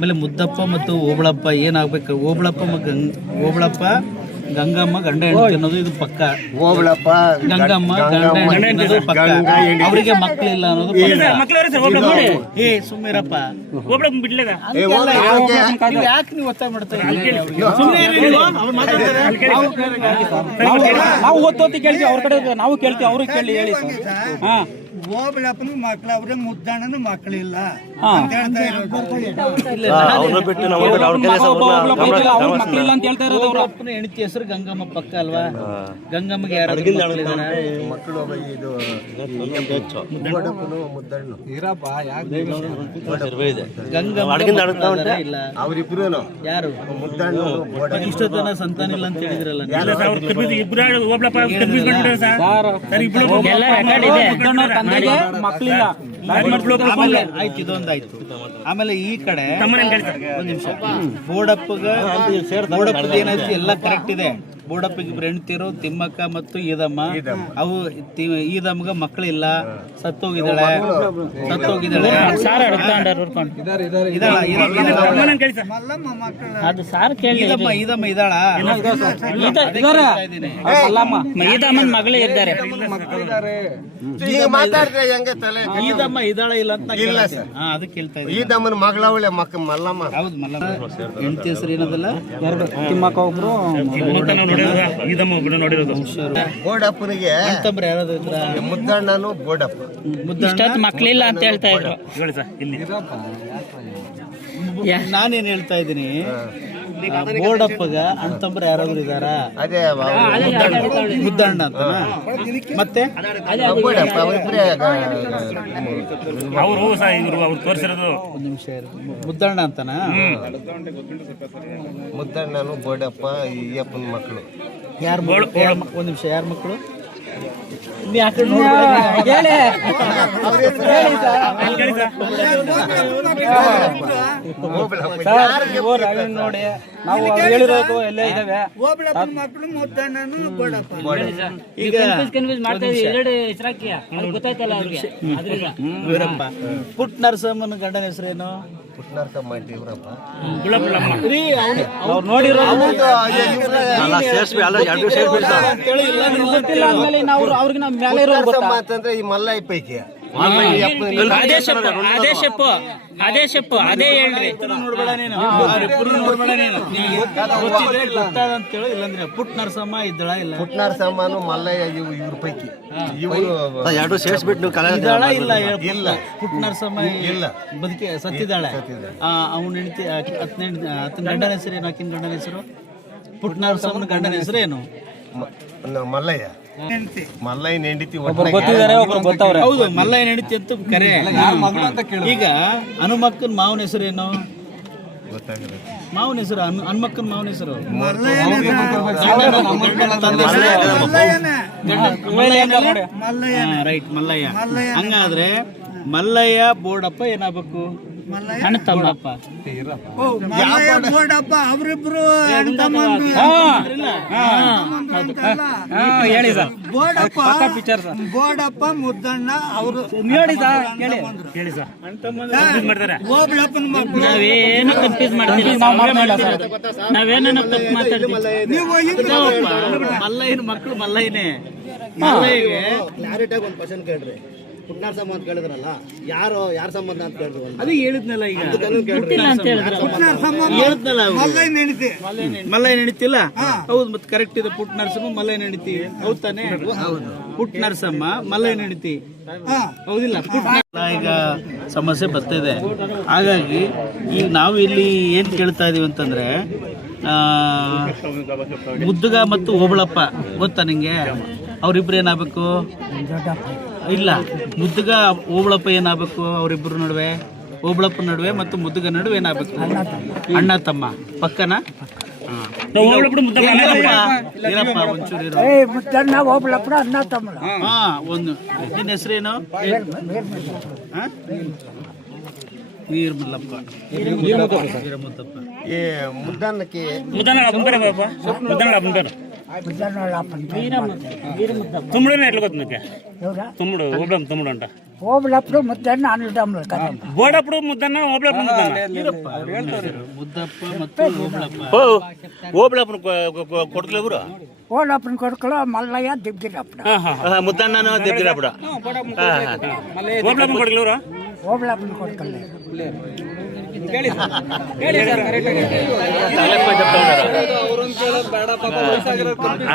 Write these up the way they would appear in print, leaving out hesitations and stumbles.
ಆಮೇಲೆ ಮುದ್ದಪ್ಪ ಮತ್ತು ಓಬಳಪ್ಪ ಏನಾಗಬೇಕು? ಓಬಳಪ್ಪ ಗಂಗಮ್ಮ ಗಂಡ ಹೆಂಡತಿ ಅನ್ನೋದು ಇದು ಪಕ್ಕ. ಓಬಳಪ್ಪ ಗಂಗಮ್ಮ ಗಂಡ ಹೆಂಡತಿ ಅನ್ನೋದು ಪಕ್ಕ. ಅವರಿಗೆ ಮಕ್ಕಳಿಲ್ಲ ಅನ್ನೋದು ಪಕ್ಕ. ಸುಮ್ಮಿರಪ್ಪ, ಯಾಕೆ ನೀವು ಒತ್ತಾಯ ಮಾಡ್ತಾ ಇದ್ದೀರಿ? ನಾವು ಓದ್ತೋತಿ ಕೇಳ್ತೀವಿ, ಅವ್ರ ಕಡೆ ನಾವು ಕೇಳ್ತೀವಿ, ಅವ್ರಿಗೆ ಕೇಳಿ ಹೇಳಿ. ಓಬಳಪ್ಪನ ಮಕ್ಳು ಅವ್ರೆ, ಮುದ್ದಣ್ಣನ ಮಕ್ಕಳಿಲ್ಲ. ಮಕ್ಕಳಿಲ್ಲ ಅಂತ ಹೇಳ್ತಾ ಇರೋದು. ಓಬಳಪ್ಪನ ಹೆಂಡತಿ ಹೆಸರು ಗಂಗಮ್ಮ ಪಕ್ಕ ಅಲ್ವಾ? ಗಂಗಮ್ಮಗೆ ಯಾರು ಮಕ್ಕಳು? ಇದು ಅವರಿಬ್ರು ಯಾರು ಇಷ್ಟೊತ್ತನ ಸಂತಾನ ಇಲ್ಲ ಅಂತ ಹೇಳಿದ್ರಲ್ಲ. ಮಕ್ಕಳಿಲ್ಲ. ಆಯ್ತು, ಇದೊಂದಾಯ್ತು. ಆಮೇಲೆ ಈ ಕಡೆ ಒಂದ್ ನಿಮಿಷ, ಬೋಡಪ್ಪದ ಏನಾಯ್ತು ಎಲ್ಲ ಕರೆಕ್ಟ್ ಇದೆ. ಬೋಡಪ್ಪಗೆ ಇಬ್ರು ಹೆಣ್ತಿರು, ತಿಮ್ಮಕ್ಕ ಮತ್ತು ಈದಮ್ಮ. ಅವು ಈದಮ್ಮಗ ಮಕ್ಕಳಿಲ್ಲ, ಸತ್ತೋಗಿದ್ದಾಳೆ. ಈದಮ್ಮ ಇದ್ದಾಳ? ಈದಮ್ಮನ ಮಗಳೇ ಇದ್ದಾರೆ. ಈದಮ್ಮ ಇದ್ದಾಳ ಇಲ್ಲ ಅಂತ ಅದಕ್ಕೆ ಹೇಳ್ತಾ ಇದ್ದೀನಿ. ಈದಮ್ಮನ ಮಗಳವಳೆ ಮಲ್ಲಮ್ಮ. ಹೌದು, ಮಲ್ಲಮ್ಮ. ಹೆಂಡತಿ ಹೆಸರು ಏನದಲ್ಲ? ತಿಮ್ಮಕ್ಕ ಒಬ್ರು, ಬೋಡಪ್ಪನಿಗೆ ಅಂತಂದ್ರೆ ಯಾರಾದ್ರು ಇದ್ರ? ಮುದ್ದಣ್ಣನು ಬೋಡಪ್ಪ. ಮಕ್ಕಳಿಲ್ಲ ಅಂತ ಹೇಳ್ತಾ ಇದ್ರು. ನಾನೇನ್ ಹೇಳ್ತಾ ಇದ್ದೀನಿ, ಬೋರ್ಡಪ್ಪಗ ಅಂತಂಬ್ರ ಯಾರಾದ್ರು ಇದಾರ? ಅದೇ ಮುದ್ದಣ್ಣ ಅಂತ. ಮತ್ತೆ ಬೋಡಪ್ಪ ಅವರಿಬ್ಬರೇ ತೋರಿಸಿರೋದು. ಒಂದ್ ನಿಮಿಷ ಮುದ್ದಣ್ಣ ಅಂತನಾ? ಮುದ್ದಣ್ಣನು ಬೋಡಪ್ಪ ಈಯಪ್ಪನ ಮಕ್ಕಳು. ಯಾರು? ಒಂದ್ ನಿಮಿಷ, ಯಾರ ಮಕ್ಕಳು? ನೋಡಿ, ನಾವು ಹೇಳಿರೋದು ಎಲ್ಲ ಇದಾವೆ. ಓಬಳಪ್ಪನ ಮಕ್ಕಳು ಮುದ್ದಣ್ಣನು ಬೋಡಪ್ಪ. ಈಗ ವೀರಪ್ಪ. ಪುಟ್ ನರಸಮ್ಮನ ಗಂಡನ ಹೆಸರೇನು? ಪುಟ್ನರ್ಕಮ್ಮ ಅಂತ ಇವರಪ್ಪ. ಅವ್ರು ನೋಡಿರೋ ಅವ್ರಿಗೆ ನಮ್ಮ ಮೇಲೆ ಇರೋದು ಗೊತ್ತಾ? ಅಂತಂದ್ರೆ ಈ ಮಲ್ಲಯ್ಯ ಪೈಕಿ ಆದೇಶಪ್ಪು ಅದೇ ಹೇಳ್ರಿ. ನೋಡ್ಬೇಡ ನೀನು, ಅಂತೇಳಿ. ಇಲ್ಲಂದ್ರೆ ಪುಟ್ ನರಸಮ್ಮ ಇದ್ದಳ ಇಲ್ಲ? ಪುಟ್ನರ್ಸಮ್ಮನು ಮಲ್ಲಯ್ಯ ಇವ್ರ ಪೈಕಿ ಇವರು ಎರಡು ಸೇರಿಸ್ಬಿಟ್ಟು ಇದ್ದಾಳ ಇಲ್ಲ? ಇಲ್ಲ, ಪುಟ್ ನರಸಮ್ಮ ಇಲ್ಲ, ಬದುಕಿ ಸತ್ತಿದ್ದಾಳೆ. ಅವನ ಹೆಂಡತಿ ಆತನ ಗಂಡನ ಹೆಸರು ಏನು? ಆಕಿನ ಗಂಡನ ಹೆಸರು? ಪುಟ್ ನರಸಮ್ಮನ ಗಂಡನ ಹೆಸರೇನು? ಮಲ್ಲಯ್ಯ. ಮಲ್ಲಯ್ಯನ ಹೆಂಡತಿ ಹೌದು, ಮಲ್ಲಯ್ಯನ ಹೆಂಡತಿ ಅಂತ ಕರೆ. ಈಗ ಹನುಮಕ್ಕನ ಮಾವನ ಹೆಸರೇನು? ಮಾವನ ಹೆಸರು ಹನುಮಕ್ಕನ ಮಾವನ ಹೆಸರು ರೈಟ್, ಮಲ್ಲಯ್ಯ. ಹಂಗಾದ್ರೆ ಮಲ್ಲಯ್ಯ ಬೋರ್ಡಪ್ಪ ಏನಾಗಬೇಕು? ಬೋಡಪ್ಪ ಅವರಿಬ್ರು ಬೋಡಪ್ಪ ಮುದ್ದಣ್ಣ ಅವರು ಓಬಳಪ್ಪನ ಮಕ್ಕಳು. ನಾವೇನು ಕನ್ಫ್ಯೂಸ್ ಮಾಡ್ತೀವಿ, ನಾವೇನೇನೋ ತಪ್ಪು ಮಾತಾಡ್ತೀವಿ. ಮಲ್ಲಯ್ಯನ ಮಕ್ಕಳು ಮಲ್ಲಯ್ಯನೇ. ಮಲ್ಲಯ್ಯಗೆ ಕ್ಲಾರಿಟಿಯಾಗಿ ಒಂದು ಕ್ವಶನ್ ಕೇಳ್ರಿ. ಪುಟ್ನರಸಮ್ಮ ಅಂತ ಕೇಳಿದ್ರಲ್ಲ, ಯಾರ ಸಂಬಂಧ ಅಂತ ಕೇಳಿದ್ರು? ಅದೇ ಹೇಳಿದ್ನಲ್ಲ ಈಗ, ಮಲ್ಲಯ್ಯನ ಹೆಂಡತಿಲ್ಲ? ಹೌದು, ಮತ್ತೆ ಕರೆಕ್ಟ್ ಇದೆ. ಪುಟ್ ನರಸಮ್ಮ ಮಲ್ಲಯ್ಯನ ಹೆಂಡತಿ, ಹೌದ್ ತಾನೆ? ಪುಟ್ ನರಸಮ್ಮ ಮಲ್ಲಯ್ಯನ ಹೆಂಡತಿ, ಹೌದಿಲ್ಲ? ಈಗ ಸಮಸ್ಯೆ ಬರ್ತಿದೆ. ಹಾಗಾಗಿ ಈಗ ನಾವು ಇಲ್ಲಿ ಏನ್ ಕೇಳ್ತಾ ಇದೀವಿ ಅಂತಂದ್ರೆ, ಮುದ್ದುಗ ಮತ್ತು ಓಬಳಪ್ಪ ಗೊತ್ತಾ ನಿಂಗೆ? ಅವ್ರಿಬ್ರು ಏನಾಗಬೇಕು? ಇಲ್ಲ, ಮುದ್ದುಗ ಓಬಳಪ್ಪ ಏನಾಗಬೇಕು? ಅವರಿಬ್ಬರ ನಡುವೆ, ಓಬಳಪ್ಪ ನಡುವೆ ಮತ್ತು ಮುದ್ದುಗ ನಡುವೆ ಏನಾಗಬೇಕು? ಅಣ್ಣ ತಮ್ಮ ಪಕ್ಕನ? ಒಂದು ನಿನ್ನ ಹೆಸರೇನು? ವೀರ ಮಲ್ಲಪ್ಪ, ವೀರಮುದ್ದಪ್ಪ. ಮುದ್ದಣ್ಣಕ್ಕೆ తుమ్ముడు ఎట్లా కొత్తుంది తుమ్ముడు ఓబ్లం తుమ్ముడు అంట ఓబులప్పుడు ముద్దన్న అన్నదమ్ములు కదా బోడప్పుడు ముద్దన్న ఓబ్లప్పుడు ముద్దన్న ಮುದ್ದಪ್ಪ ಮತ್ತು ఓబ్లప్పుడు కొడుకులు ఎవరు ఓలప్పుడు కొడుకులో మల్లయ్య దిగ్గిరప్పుడు ముద్దన్న దిగినప్పుడు ఓబ్లప్పుడు కొడుకులు ఎవరు ఓబులప్పుడు కొడుకులు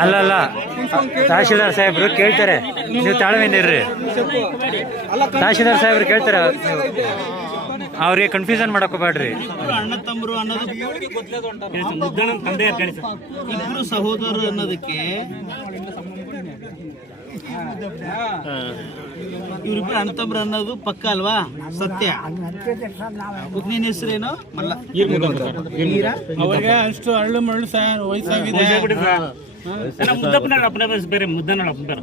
ಅಲ್ಲ ತಹಶೀಲ್ದಾರ್ ಸಾಹೇಬ್ರು ಕೇಳ್ತಾರೆ ನೀವು ತಾಳ್ಮೆಯಿಂದಿರ್ರಿ ತಹಶೀಲ್ದಾರ್ ಸಾಹೇಬ್ರು ಕೇಳ್ತಾರೆ ಅವ್ರಿಗೆ ಕನ್ಫ್ಯೂಷನ್ ಮಾಡಕ್ ಹೋಗ್ಬೇಡ್ರಿ ಅಣ್ಣ ತಮ್ಮರು ಅನ್ನೋದು ಮುದ್ದಣ್ಣ ತಂದೆ ಕೇಳಿಸ ಇಬ್ರು ಸಹೋದರರು ಅನ್ನೋದಕ್ಕೆ ಇವ್ರಿಬ್ರು ಅಣ್ಣ ತಮ್ಮರು ಅನ್ನೋದು ಪಕ್ಕ ಅಲ್ವಾ ಸತ್ಯ ನಿನ್ನ ಹೆಸರೇನು ಮಲ್ಲ ಅವ್ರಿಗೆ ಅಷ್ಟು ಅಳ್ಳು ಮಳ್ಳು ವಯಸ್ಸಾಗಿದೆ ಮುದ್ದಪ್ಪನ ಅಪ್ಪನ ಬೇರೆ ಮುದ್ದಣ್ಣ ಅಪ್ಪನ ಬೇರೆ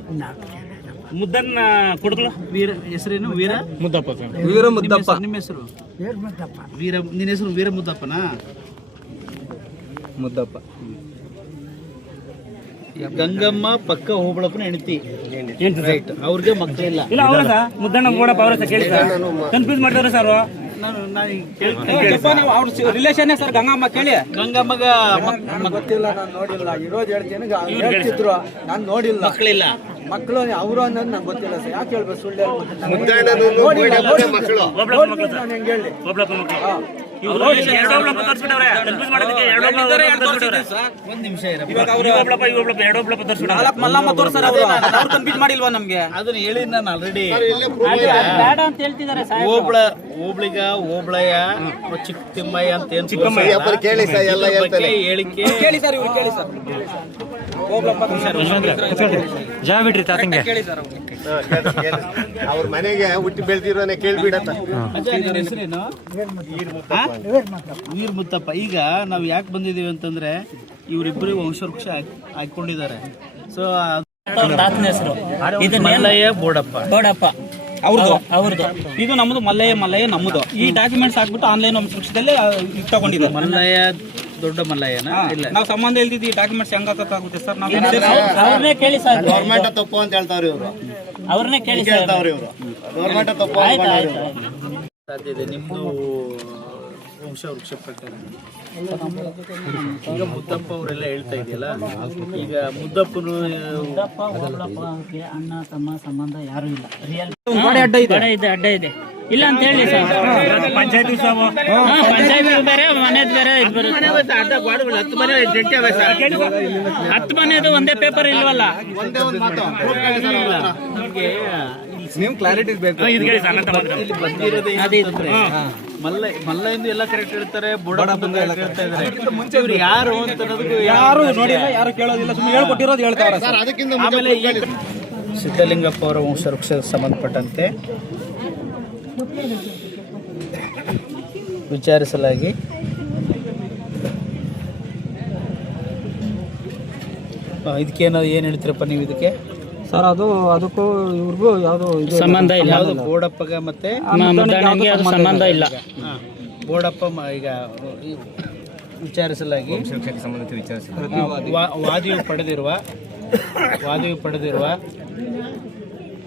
ಮುದ್ದನ್ನ ಕೊಡುಕಲು ವೀರ ಹೆಸರೇನು ವೀರ ಮುದ್ದಪ್ಪ ವೀರ ಮುದ್ದಪ್ಪ. ನಿಮ್ಮ ಹೆಸರು ವೀರ ನಿನ್ನ ಹೆಸರು ವೀರ ಮುದ್ದಪ್ಪನಾ? ಮುದ್ದಪ್ಪ. ಗಂಗಮ್ಮ ಪಕ್ಕ ಹೋಬಳಪ್ಪನ ಹೆಂಡತಿ ರೈಟ್. ಅವ್ರಿಗೆ ಮಕ್ಕಳಿಲ್ಲ. ಇಲ್ಲ ಅವ್ರ ಮುದ್ದಣ್ಣ ಬೋಡಪ್ಪ ಅವ್ರ ಕೇಳಿ ಕನ್ಫ್ಯೂಸ್ ಮಾಡಿದವ್ರೆ ಸರ್ ನಾನು ರಿಲೇಷನ್ ಸರ್ ಗಂಗಮ್ಮ ಕೇಳಿ ಗಂಗಮ್ಮಗ ಗೊತ್ತಿಲ್ಲ, ನಾನು ನೋಡಿಲ್ಲ. ಇರೋದು ಹೇಳ್ತೀನಿ, ಹೇಳ್ತಿದ್ರು, ನಾನು ನೋಡಿಲ್ಲ. ಮಕ್ಕಳಿಲ್ಲ. ಮಕ್ಕಳು ಅವರು ಅನ್ನೋದು ನಂಗೆ ಗೊತ್ತಿಲ್ಲ ಸರ್. ಯಾಕೆ ಹೇಳ್ಬೇಕು ಸುಳ್ಳು? ನಾನು ಹೆಂಗೆ ಹೇಳಿ? ಒಂದ್ ನಿಮಿಷ ಮಾಡಿಲ್ವಾ ನಮ್ಗೆ ಅದನ್ನ ಹೇಳಿ ನಾನು ಆಲ್ರೆಡಿ. ಬೇಡ ಅಂತ ಹೇಳ್ತಿದ್ದಾರೆ ಹೋಬ್ಳಿಗ ಹೋಬ್ಳಯ್ಯ ಚಿಕ್ಕ ತಿಮ್ಮಯ್ಯ ಅಂತ ಏನ್ ಕೇಳಿ ಸರ್, ಎಲ್ಲ ಹೇಳ್ತಾರೆ. ಹೇಳಿಕೆ ಕೇಳಿ ಸರ್ ಇವ್ರು ಕೇಳಿ ಸರ್ ಜಾ ಬಿಡ್ರಿ ತಾತಂಗೆ ಅವ್ರ ಮನೆಗೆ ಹುಟ್ಟಿ ಬೆಳೆದಿರೋನೆ ಕೇಳ್ಬಿಡತ್ತ. ನಿನ್ನ ಹೆಸರೇನು? ವೀರ್ ಮುತ್ತಪ್ಪ. ಈಗ ನಾವು ಯಾಕೆ ಬಂದಿದೀವಿ ಅಂತಂದ್ರೆ ಇವರಿಬ್ಬರು ವಂಶವೃಕ್ಷ ಹಾಕೊಂಡಿದ್ದಾರೆ. ಸೊ ತಾತನ ಹೆಸರು ಇದು ಮಲ್ಲಯ್ಯ ಬೋಡಪ್ಪ. ಬೋಡಪ್ಪ ಅವ್ರದ್ದು ಇದು ನಮ್ದು ಮಲ್ಲಯ್ಯ ನಮ್ಮದು. ಈ ಡಾಕ್ಯುಮೆಂಟ್ಸ್ ಹಾಕ್ಬಿಟ್ಟು ಆನ್ಲೈನ್ ವಂಶವೃಕ್ಷದಲ್ಲಿ ತಗೊಂಡಿದ್ದಾರೆ. ಮಲ್ಲಯ್ಯ ದೊಡ್ಡ ಮಲ್ಲಯ್ಯನ ಇಲ್ಲ. ನಾವು ಸಂಬಂಧ ಇಲ್ದಿದ್ದು ಈ ಡಾಕ್ಯುಮೆಂಟ್ಸ್ ಹೆಂಗಾಗುತ್ತೆ ಸರ್? ಅವ್ರನ್ನೇ ಕೇಳಿ ಸರ್. ಗೌರ್ಮೆಂಟ್ ತಪ್ಪು ಅಂತ ಹೇಳ್ತಾವ್ರಿ ಇವರು. ಅವ್ರನ್ನೇ ಕೇಳಿ ಸರ್. ಇವರು ಗೌರ್ಮೆಂಟ್ ತಪ್ಪು ಸಾಧ್ಯ ಇದೆ ನಿಮ್ದು ವಂಶವೃಕ್ಷ ಪ್ರಕಾರ. ಈಗ ಮುದ್ದಪ್ಪ ಅವರೆಲ್ಲ ಹೇಳ್ತಾ ಇದೆಯಲ್ಲ, ಈಗ ಮುದ್ದಪ್ಪನು ಅಣ್ಣ ತಮ್ಮ ಸಂಬಂಧ ಯಾರು ಇಲ್ಲ. ಅಡ್ಡ ಇದೆ ಇಲ್ಲ ಅಂತ ಹೇಳಿ ಸರ್. ಪಂಚಾಯತಿ ಬೇರೆ ಮನೆದ್ ಬೇರೆ ಇಬ್ಬರು 10 ಮನೆದು ಒಂದೇ ಪೇಪರ್ ಇಲ್ವಲ್ಲ. ನೀವು ಕ್ಲಾರಿಟಿ ಬೇಕು. ಇಲ್ಲಿ ಬಂದಿರೋದೇ ಏನಂತಂದ್ರೆ ಮಲ್ಲಯ್ಯಂದು ಎಲ್ಲ ಕರೆಕ್ಟ್ ಹೇಳ್ತಾರೆ, ಬೋಡಪ್ಪ ಹೇಳ್ತಾ ಇದ್ದಾರೆ. ಇವ್ರು ಯಾರು ಅಂತ ಅನ್ನೋದಕ್ಕೂ ಯಾರು ನೋಡಿಲ್ಲ, ಯಾರು ಕೇಳೋದಿಲ್ಲ, ಸುಮ್ಮನೆ ಹೇಳ್ಕೊಟ್ಟಿರೋದು ಹೇಳ್ತಾವ್ರೆ ಸರ್. ಆಮೇಲೆ ಸಿದ್ದಲಿಂಗಪ್ಪ ಅವರ ವಂಶವೃಕ್ಷಕ್ಕೆ ಸಂಬಂಧಪಟ್ಟಂತೆ ವಿಚಾರಿಸಲಾಗಿ ಇದಕ್ಕೇನೋ ಏನು ಹೇಳ್ತೀರಪ್ಪ ನೀವು ಇದಕ್ಕೆ? ಸರ್ ಅದಕ್ಕೂ ಇವ್ರಿಗೂ ಯಾವ್ದು ಸಂಬಂಧ ಇಲ್ಲ. ಯಾವುದು ಬೋಡಪ್ಪಗ ಮತ್ತೆ ಸಂಬಂಧ ಇಲ್ಲ. ಬೋಡಪ್ಪ ಈಗ ವಿಚಾರಿಸಲಾಗಿ ವಾದಿಯು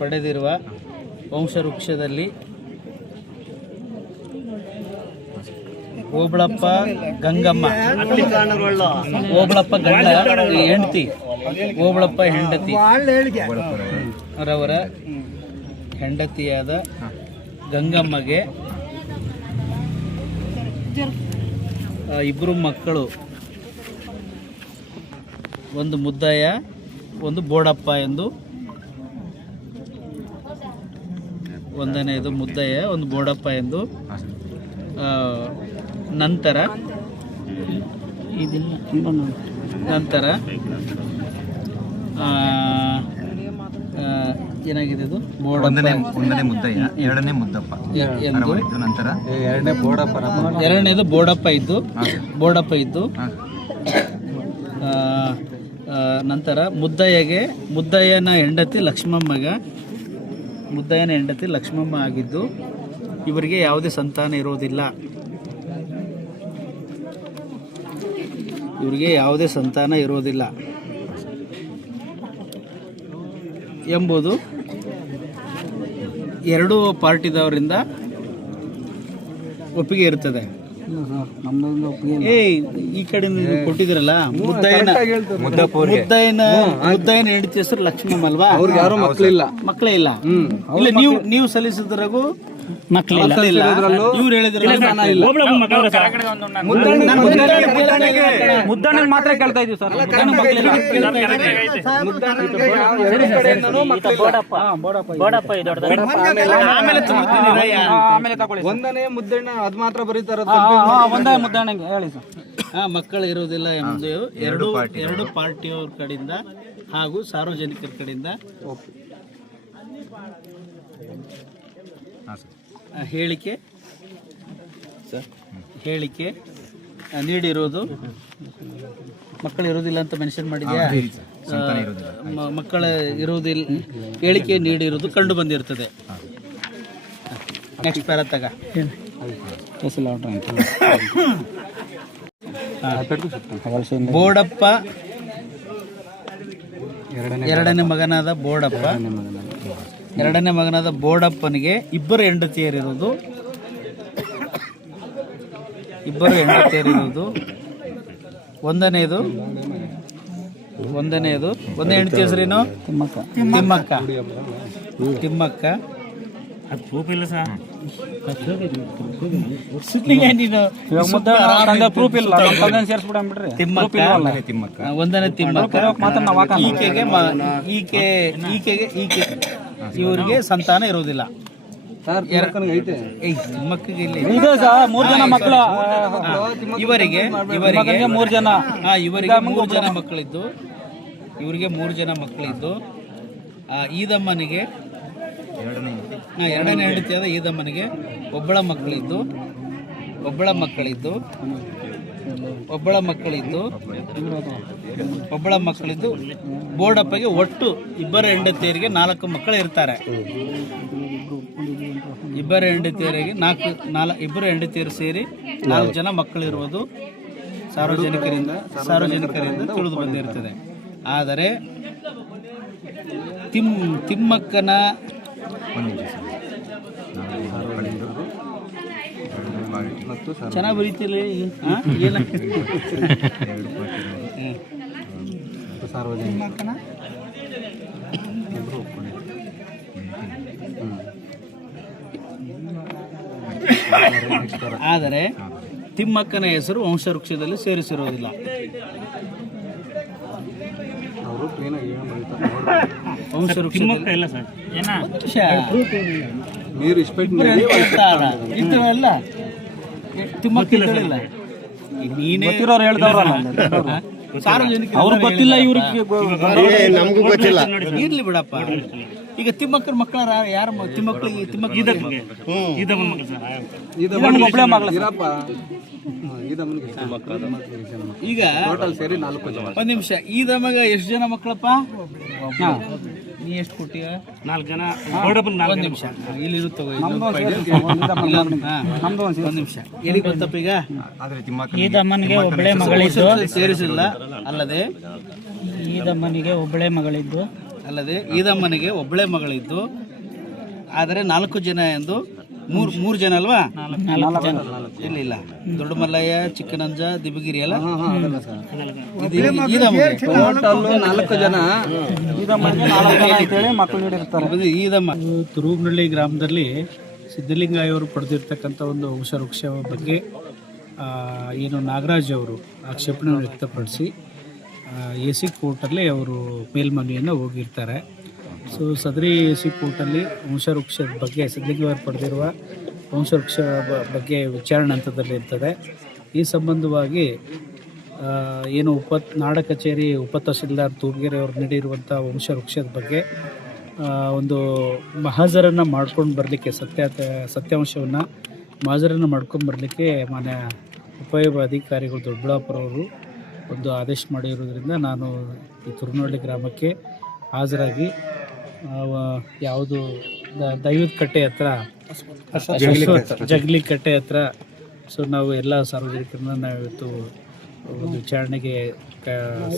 ಪಡೆದಿರುವ ವಂಶವೃಕ್ಷದಲ್ಲಿ ಓಬಳಪ್ಪ ಗಂಗಮ್ಮ, ಓಬಳಪ್ಪ ಗಂಡ ಹೆಂಡತಿ, ಓಬಳಪ್ಪ ಹೆಂಡತಿ ರವರ ಹೆಂಡತಿಯಾದ ಗಂಗಮ್ಮಗೆ ಇಬ್ಬರು ಮಕ್ಕಳು, ಒಂದು ಮುದ್ದಯ್ಯ ಒಂದು ಬೋಡಪ್ಪ ಎಂದು. ಒಂದನೇದು ಮುದ್ದಯ್ಯ ಒಂದು ಬೋಡಪ್ಪ ಎಂದು. ನಂತರ ಏನಾಗಿದೆ ಇದು? ಒಂದನೇ ಮುದ್ದಯ್ಯ, ಎರಡನೇ ಮುದ್ದಪ್ಪ, ನಂತರ ಎರಡನೇದು ಬೋಡಪ್ಪ ಇದ್ದು ನಂತರ ಮುದ್ದಯ್ಯನ ಹೆಂಡತಿ ಲಕ್ಷ್ಮಮ್ಮ ಆಗಿದ್ದು ಇವರಿಗೆ ಯಾವುದೇ ಸಂತಾನ ಇರೋದಿಲ್ಲ. ಎಂಬುದು ಎರಡೂ ಪಾರ್ಟಿದವರಿಂದ ಒಪ್ಪಿಗೆ ಇರ್ತದೆ. ಈ ಕಡೆ ನೀವು ಕೊಟ್ಟಿದ್ರಲ್ಲ ಮುದ್ದಯ್ಯನ ಹೆಂಡತಿ ಹೆಸರು ಲಕ್ಷ್ಮಮ್ಮ ಅಲ್ವಾ? ಯಾರು ಮಕ್ಕಳಿಲ್ಲ. ಮಕ್ಕಳೇ ಇಲ್ಲ. ಇಲ್ಲ ನೀವು ಸಲ್ಲಿಸಿದ್ರಾಗೂ ಮಕ್ಕಳಿಲ್ಲ. ಇವ್ರು ಹೇಳಿದ್ರಲ್ಲ ಮುದ್ದಣ್ಣಗೆ ಮಾತ್ರ ಕೇಳ್ತಾ ಇದೀವಿ ಸರ್. ಬೋಡಪ್ಪ ಇದು ಆಮೇಲೆ ತುಂಬ್ತೀನಿ ರಯ್ಯ. ಆಮೇಲೆ ತಗೊಳ್ಳಿ. ಒಂದನೇ ಮುದ್ದಣ್ಣ ಅದ್ ಮಾತ್ರ ಬರೀತಾರ. ಒಂದೇ ಮುದ್ದಣ್ಣಗೆ ಹೇಳಿ ಸರ್. ಮಕ್ಕಳು ಇರೋದಿಲ್ಲ ಎಂಬುದು ಎರಡು ಪಾರ್ಟಿಯವ್ರ ಕಡೆಯಿಂದ ಹಾಗೂ ಸಾರ್ವಜನಿಕರ ಕಡೆಯಿಂದ ಹೇಳಿಕೆ ನೀಡಿರೋದು. ಮಕ್ಕಳು ಇರೋದಿಲ್ಲ ಅಂತ ಮೆನ್ಷನ್ ಮಾಡಿದ್ಯಾ? ಮಕ್ಕಳ ಇರುವುದಿಲ್ಲ ಹೇಳಿಕೆ ನೀಡಿರುವುದು ಕಂಡು ಬಂದಿರ್ತದೆ. ನೆಕ್ಸ್ಟ್ ಪ್ಯಾರ ತಗ. ಬೋಡಪ್ಪ ಎರಡನೇ ಮಗನಾದ ಬೋಡಪ್ಪನಿಗೆ ಇಬ್ಬರು ಹೆಂಡತಿಯರಿರುವುದು. ಒಂದನೇ ಹೆಂಡತಿ ಹೆಸರೇನು? ತಿಮ್ಮಕ್ಕ. ಪ್ರೂಫ್ ಇಲ್ಲ ಸರ್. ಪ್ರೂಫ್ ಇಲ್ಲ. ಸೇರಿಸ್ಬಿಡ್ರಿ. ಒಂದನೇ ತಿಮ್ಮಕ್ಕ. ಇವರಿಗೆ ಸಂತಾನ ಇರುವುದಿಲ್ಲ. ತಿಮ್ಮಕ್ಕಗೆ ಇಲ್ಲಿ ಮೂರು ಜನ ಮಕ್ಕಳು. ಇವರಿಗೆ 3 ಜನ. ಇವರಿಗೆ 3 ಜನ ಮಕ್ಕಳಿದ್ದು. ಈದಮ್ಮನಿಗೆ ಎರಡನೇ ಹೆಂಡತಿಯಾದ ಈದಮ್ಮನಿಗೆ ಒಬ್ಬಳ ಮಕ್ಕಳಿದ್ದು ಬೋಡಪ್ಪಗೆ ಒಟ್ಟು ಇಬ್ಬರು ಹೆಂಡತಿಯರಿಗೆ 4 ಮಕ್ಕಳು ಇರ್ತಾರೆ. ಇಬ್ಬರು ಹೆಂಡತಿಯರು ಸೇರಿ 4 ಜನ ಮಕ್ಕಳಿರುವುದು ಸಾರ್ವಜನಿಕರಿಂದ ತಿಳಿದು ಬಂದಿರುತ್ತದೆ. ಆದರೆ ತಿಮ್ಮಕ್ಕನ ಚೆನ್ನಾಗಿ ಬರೀತಿಲ್ಲ. ಆದರೆ ತಿಮ್ಮಕ್ಕನ ಹೆಸರು ವಂಶವೃಕ್ಷದಲ್ಲಿ ಸೇರಿಸಿರುವುದಿಲ್ಲ. ತಿಮ್ಮಕ್ಕ ಇಲ್ಲ ಸರ್. ಅವ್ರಿಗೆ ಗೊತ್ತಿಲ್ಲ, ಇವ್ರಿಗೆ ನಮಗೂ ಗೊತ್ತಿಲ್ಲ. ಇರ್ಲಿ ಬಿಡಪ್ಪ. ಈಗ ತಿಮ್ಮಕ್ಕನ ಮಕ್ಕಳ ಯಾರು? ಒಬ್ಬಳೆ ಮಗಳ. ಈಗ ಒಂದ್ ನಿಮಿಷ. ಈದಮ್ಮಗ ಎಷ್ಟು ಜನ ಮಕ್ಕಳಪ್ಪ? ನೀ ಎಷ್ಟು ಕೊಟ್ಟಿಯ? 4 ಜನ. ಒಂದ್ ನಿಮಿಷ ಇಲ್ಲಿ ಇರುತ್ತೆ. ಒಂದ್ ನಿಮಿಷ. ಎಲ್ಲಿ ಗೊತ್ತಪ್ಪ? ಈಗ ಈದಮ್ಮನಿಗೆ ಒಬ್ಬಳೆ ಮಗಳಿದ್ದು ಸೇರಿಸಿಲ್ಲ. ಅಲ್ಲದೆ ಈದಮ್ಮನಿಗೆ ಒಬ್ಬಳೆ ಮಗಳಿದ್ದು ಆದರೆ 4 ಜನ ಎಂದು 3 ಜನ ಅಲ್ವಾ? 4 ಜನ. ಇಲ್ಲ ದೊಡ್ಡ ಮಲ್ಲಯ್ಯ, ಚಿಕ್ಕನಂಜ, ದಿಬಗಿರಿ ಅಲ್ಲ. ಈದಮ್ಮ ತುರುಗ್ನಳ್ಳಿ ಗ್ರಾಮದಲ್ಲಿ ಸಿದ್ದಲಿಂಗಯ್ಯವರು ಪಡೆದಿರ್ತಕ್ಕಂಥ ಒಂದು ವಂಶವೃಕ್ಷ ಬಗ್ಗೆ ಏನು ನಾಗರಾಜ್ ಅವರು ಆಕ್ಷೇಪಣೆ ವ್ಯಕ್ತಪಡಿಸಿ AC ಕೋರ್ಟಲ್ಲಿ ಅವರು ಮೇಲ್ಮನವಿಯನ್ನು ಹೋಗಿರ್ತಾರೆ. ಸೊ ಸದರಿ AC ಕೋರ್ಟಲ್ಲಿ ವಂಶವೃಕ್ಷದ ಬಗ್ಗೆ ಸಿದ್ದಲಿಂಗಯ್ಯವರು ಪಡೆದಿರುವ ವಂಶವೃಕ್ಷ ಬಗ್ಗೆ ವಿಚಾರಣೆ ಹಂತದಲ್ಲಿ ಇರ್ತದೆ. ಈ ಸಂಬಂಧವಾಗಿ ಏನು ನಾಡ ಕಚೇರಿ ಉಪತಹಸೀಲ್ದಾರ್ ತೂಬ್ಗೆರೆ ಅವರು ನೀಡಿರುವಂಥ ವಂಶವೃಕ್ಷದ ಬಗ್ಗೆ ಒಂದು ಮಹಾಜರನ್ನು ಮಾಡ್ಕೊಂಡು ಬರಲಿಕ್ಕೆ ಸತ್ಯಾಂಶವನ್ನು ಮಹಾಜರನ್ನು ಮಾಡ್ಕೊಂಡು ಬರಲಿಕ್ಕೆ ಮಾನ್ಯ ಉಪಯೋಗ ಅಧಿಕಾರಿಗಳು ದೊಡ್ಡಬಳ್ಳಾಪುರ ಅವರು ಒಂದು ಆದೇಶ ಮಾಡಿರೋದ್ರಿಂದ ನಾನು ಈ ತುರುನಹಳ್ಳಿ ಗ್ರಾಮಕ್ಕೆ ಹಾಜರಾಗಿ ಯಾವುದು ದೈವದ ಕಟ್ಟೆ ಹತ್ರ, ಜಗಲಿ ಕಟ್ಟೆ ಹತ್ರ, ಸೊ ನಾವು ಎಲ್ಲ ಸಾರ್ವಜನಿಕರನ್ನ ನಾವಿವತ್ತು ಒಂದು ವಿಚಾರಣೆಗೆ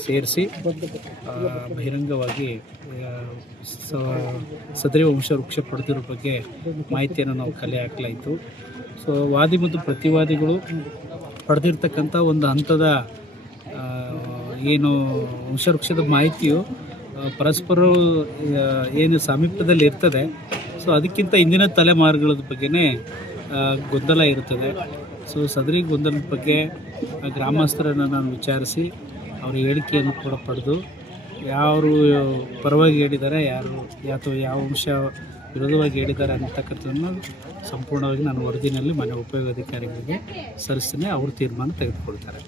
ಸೇರಿಸಿ ಬಹಿರಂಗವಾಗಿ ಸದರಿ ವಂಶವೃಕ್ಷ ಪಡೆದಿರೋ ಬಗ್ಗೆ ಮಾಹಿತಿಯನ್ನು ನಾವು ಕಲೆ ಹಾಕಲಾಯಿತು. ಸೊ ವಾದಿ ಮತ್ತು ಪ್ರತಿವಾದಿಗಳು ಪಡೆದಿರ್ತಕ್ಕಂಥ ಒಂದು ಹಂತದ ಏನು ವಂಶವೃಕ್ಷದ ಮಾಹಿತಿಯು ಪರಸ್ಪರ ಏನು ಸಾಮೀಪ್ಯದಲ್ಲಿ ಇರ್ತದೆ. ಸೊ ಅದಕ್ಕಿಂತ ಇಂದಿನ ತಲೆಮಾರುಗಳ ಬಗ್ಗೆನೇ ಗೊಂದಲ ಇರುತ್ತದೆ. ಸೊ ಸದರಿ ಗೊಂದಲದ ಬಗ್ಗೆ ಗ್ರಾಮಸ್ಥರನ್ನು ನಾನು ವಿಚಾರಿಸಿ ಅವರ ಹೇಳಿಕೆಯನ್ನು ಕೂಡ ಪಡೆದು ಯಾರು ಪರವಾಗಿ ಹೇಳಿದ್ದಾರೆ, ಯಾರು ಅಥವಾ ಯಾವ ಅಂಶ ವಿರೋಧವಾಗಿ ಹೇಳಿದ್ದಾರೆ ಅಂತಕ್ಕಂಥದ್ದನ್ನು ಸಂಪೂರ್ಣವಾಗಿ ನಾನು ವರದಿನಲ್ಲಿ ಮನೆ ಉಪಯೋಗಾಧಿಕಾರಿಗಳಿಗೆ ಸಲ್ಲಿಸ್ತೇನೆ. ಅವರು ತೀರ್ಮಾನ ತೆಗೆದುಕೊಳ್ತಾರೆ.